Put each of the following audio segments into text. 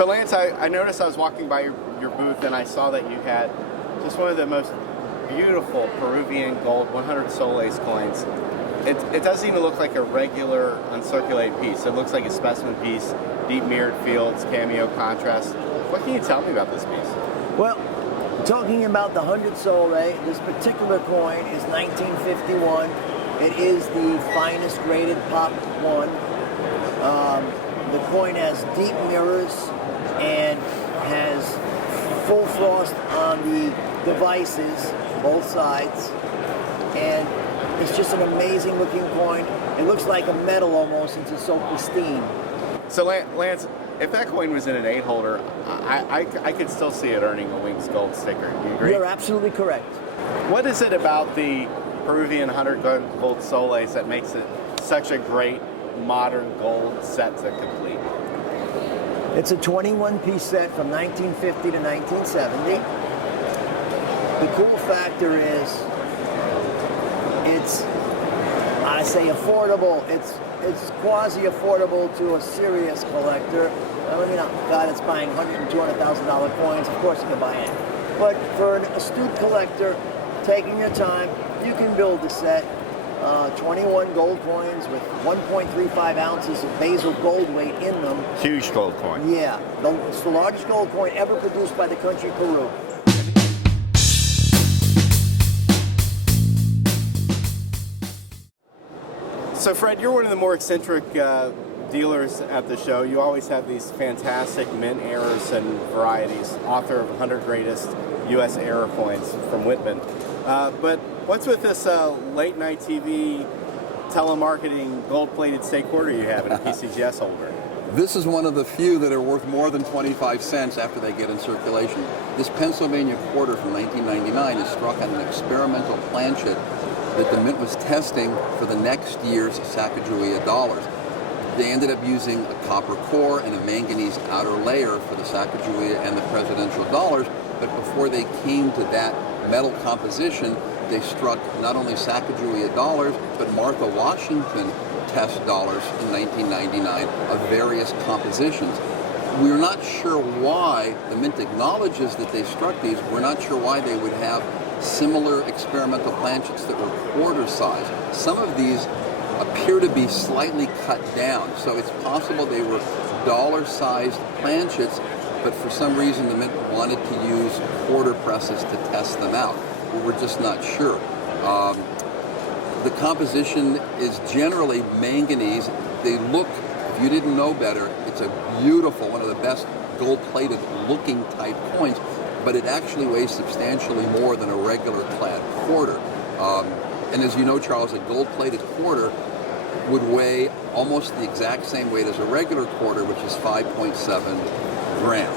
So Lance, I noticed I was walking by your booth and I saw that you had just one of the most beautiful Peruvian gold 100 soles coins. It doesn't even look like a regular uncirculated piece. It looks like a specimen piece, deep mirrored fields, cameo contrast. What can you tell me about this piece? Well, talking about the 100 Sol, this particular coin is 1951. It is the finest graded Pop 1. The coin has deep mirrors and has full frost on the devices, both sides. And it's just an amazing looking coin. It looks like a metal almost, it's so pristine. So Lance, if that coin was in an 8-holder, I could still see it earning a WINGS gold sticker. Do you agree? You're absolutely correct. What is it about the Peruvian 100 gold soles that makes it such a great modern gold set to complete? It's a 21-piece set from 1950 to 1970. The cool factor is it's, I say affordable, it's quasi-affordable to a serious collector. I mean, a guy that's buying $100,000 and $200,000 coins, of course you can buy it. But for an astute collector, taking your time, you can build a set. 21 gold coins with 1.35 ounces of basal gold weight in them. Huge gold coin. Yeah, it's the largest gold coin ever produced by the country Peru. So Fred, you're one of the more eccentric dealers at the show. You always have these fantastic mint errors and varieties, author of 100 Greatest U.S. Error Coins from Whitman. But what's with this late night TV telemarketing gold-plated stake quarter you have in a PCGS holder? This is one of the few that are worth more than 25 cents after they get in circulation. This Pennsylvania quarter from 1999 is struck on an experimental planchet that the mint was testing for the next year's Sacagawea dollars. They ended up using a copper core and a manganese outer layer for the Sacagawea and the presidential dollars, but before they came to that metal composition, they struck not only Sacagawea dollars, but Martha Washington test dollars in 1999 of various compositions. We're not sure why, the mint acknowledges that they struck these, we're not sure why they would have similar experimental planchets that were quarter size. Some of these appear to be slightly cut down, so it's possible they were dollar-sized planchets, but for some reason the mint wanted to use quarter presses to test them out. We're just not sure. The composition is generally manganese. They look, if you didn't know better, it's a beautiful, one of the best gold-plated looking type coins, but it actually weighs substantially more than a regular clad quarter. And as you know, Charles, a gold-plated quarter would weigh almost the exact same weight as a regular quarter, which is 5.7 grams.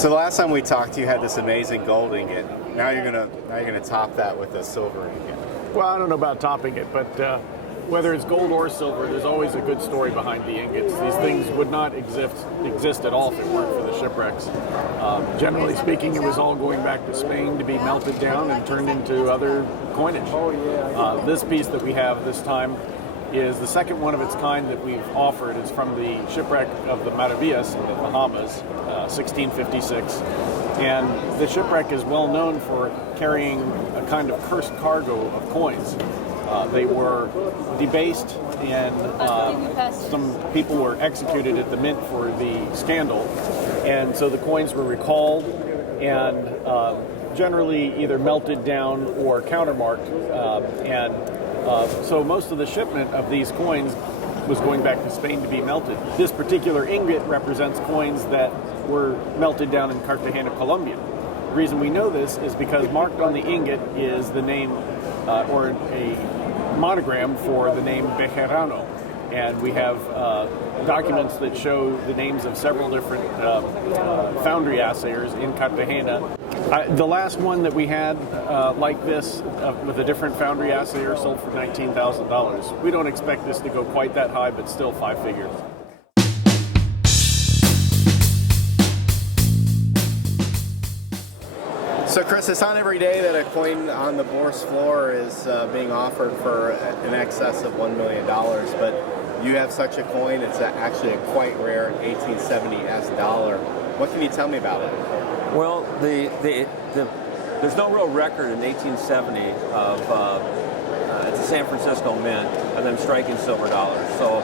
So the last time we talked, you had this amazing gold ingot. Now you're gonna top that with a silver ingot. Well, I don't know about topping it, but whether it's gold or silver, there's always a good story behind the ingots. These things would not exist at all if it weren't for the shipwrecks. Generally speaking, it was all going back to Spain to be melted down and turned into other coinage. This piece that we have this time is the second one of its kind that we've offered. It's from the shipwreck of the Maravillas in the Bahamas, 1656. And the shipwreck is well known for carrying a kind of cursed cargo of coins. They were debased, and some people were executed at the mint for the scandal. And so the coins were recalled and generally either melted down or countermarked. So most of the shipment of these coins was going back to Spain to be melted. This particular ingot represents coins that were melted down in Cartagena, Colombia. The reason we know this is because marked on the ingot is the name or a monogram for the name Bejarano. And we have documents that show the names of several different foundry assayers in Cartagena. The last one that we had like this with a different foundry assayer sold for $19,000. We don't expect this to go quite that high, but still 5 figures. So Chris, it's not every day that a coin on the bourse floor is being offered for in excess of $1 million, but you have such a coin. It's actually a quite rare 1870 S dollar. What can you tell me about it? Well, there's no real record in 1870 of it's a San Francisco mint of them striking silver dollars. So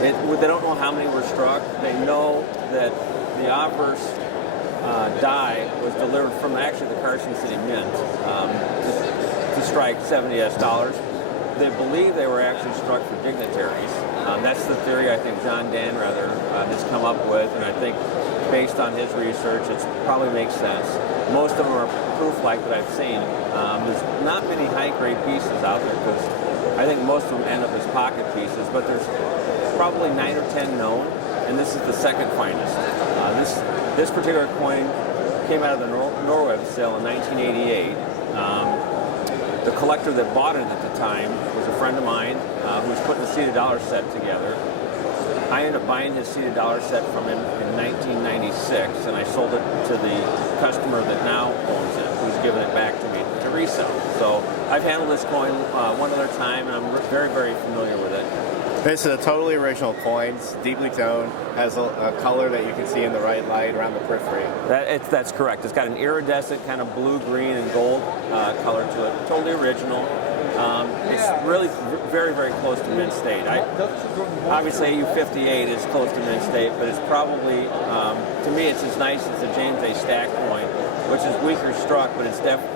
they don't know how many were struck. They know that the obverse die was delivered from actually the Carson City Mint to strike 70 S dollars. They believe they were actually struck for dignitaries. That's the theory I think John Danrather has come up with, and I think based on his research, it probably makes sense. Most of them are Prooflike that I've seen. There's not many high-grade pieces out there because I think most of them end up as pocket pieces, but there's probably 9 or 10 known, and this is the second finest. This particular coin came out of the Norweb sale in 1988. The collector that bought it at the time was a friend of mine who was putting a seated dollar set together. I ended up buying his seated dollar set from him in 1996, and I sold it to the customer that now owns it, who's given it back to me to resell. So I've handled this coin one other time, and I'm very, very familiar with it. This is a totally original coin. It's deeply toned, has a color that you can see in the right light around the periphery. That's correct. It's got an iridescent kind of blue, green, and gold color to it. Totally original. It's really very, very close to mint state. Obviously, AU58 is close to mint state, but it's probably, to me, it's as nice as the James A. Stack coin, which is weaker struck, but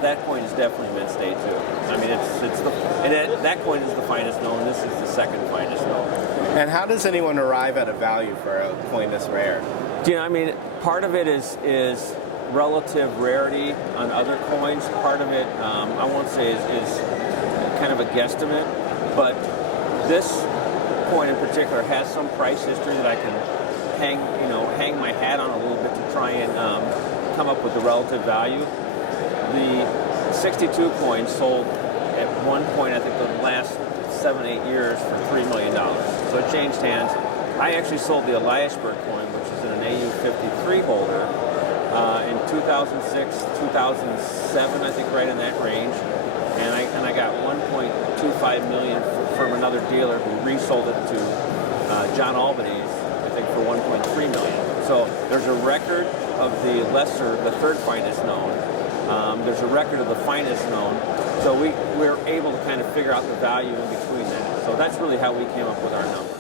that coin is definitely mint state too. I mean, that coin is the finest known. This is the second finest known. And how does anyone arrive at a value for a coin this rare? You know, I mean, part of it is relative rarity on other coins. Part of it, I won't say is kind of a guesstimate, but this coin in particular has some price history that I can hang my hat on a little bit to try and come up with the relative value. The 62 coin sold at one point, I think the last 7-8 years, for $3 million. So it changed hands. I actually sold the Eliasberg coin, which is in an AU53 holder, in 2006, 2007, I think, right in that range. And I got 1.25 million from another dealer who resold it to John Albanese, I think, for 1.3 million. So there's a record of the third finest known. There's a record of the finest known. So we're able to kind of figure out the value in between that. So that's really how we came up with our number.